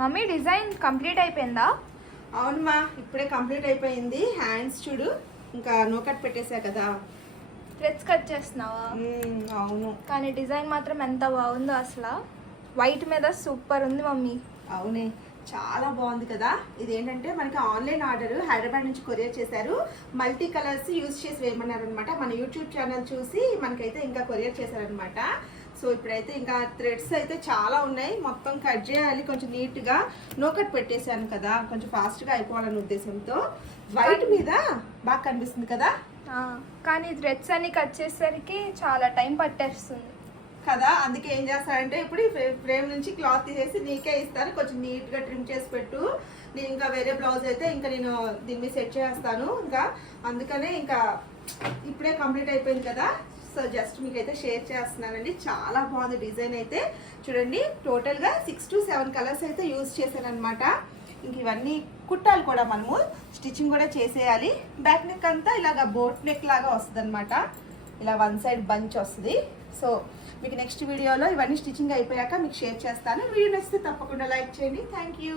Mummy design complete అయిపోయిందా? అవునమ్మా, ఇప్పుడే కంప్లీట్ అయిపోయింది. హ్యాండ్స్ చూడు, ఇంకా నో కట్ పెట్టేసా కదా. థ్రెడ్స్ కట్ చేస్తున్నావా? అవును. కానీ డిజైన్ మాత్రం ఎంత బాగుందో అసలు. వైట్ మీద సూపర్ ఉంది మమ్మీ. అవునే, చాలా బాగుంది కదా. ఇదేంటంటే మనకి ఆన్లైన్ ఆర్డర్ హైదరాబాద్ నుంచి కొరియర్ చేశారు. మల్టీ కలర్స్ యూజ్ చేసి వేయమన్నారు అనమాట. మన యూట్యూబ్ ఛానల్ చూసి మనకైతే ఇంకా కొరియర్ చేశారనమాట. సో ఇప్పుడైతే ఇంకా థ్రెడ్స్ అయితే చాలా ఉన్నాయి. మొత్తం కట్ చేయాలి, కొంచెం నీట్గా నో కట్ పెట్టేశాను కదా, కొంచెం ఫాస్ట్గా అయిపోవాలనే ఉద్దేశంతో. వైట్ మీద బాగా కనిపిస్తుంది కదా. కానీ థ్రెడ్స్ అన్ని కట్ చేసేసరికి చాలా టైం పట్టేస్తుంది కదా. అందుకే ఏం చేస్తానంటే ఇప్పుడు ఫ్రేమ్ నుంచి క్లాత్ తీసేసి నీకే ఇస్తాను, కొంచెం నీట్గా ట్రిమ్ చేసి పెట్టు. నేను ఇంకా వేరే బ్లౌజ్ అయితే ఇంకా నేను దీని మీద సెట్ చేస్తాను. ఇంకా అందుకనే ఇంకా ఇప్పుడే కంప్లీట్ అయిపోయింది కదా. సో జస్ట్ మీకైతే షేర్ చేస్తున్నానండి. చాలా బాగుంది డిజైన్ అయితే. చూడండి, టోటల్గా 6 to 7 కలర్స్ అయితే యూజ్ చేశాను అనమాట. ఇంక ఇవన్నీ కుట్టాలి కూడా, మనము స్టిచ్చింగ్ కూడా చేసేయాలి. బ్యాక్ నెక్ అంతా ఇలాగ బోట్ నెక్ లాగా వస్తుంది అనమాట. ఇలా వన్ సైడ్ బంచ్ వస్తుంది. సో మీకు నెక్స్ట్ వీడియోలో ఇవన్నీ స్టిచ్చింగ్ అయిపోయాక మీకు షేర్ చేస్తాను. వీడియో నచ్చితే తప్పకుండా లైక్ చేయండి. Thank you.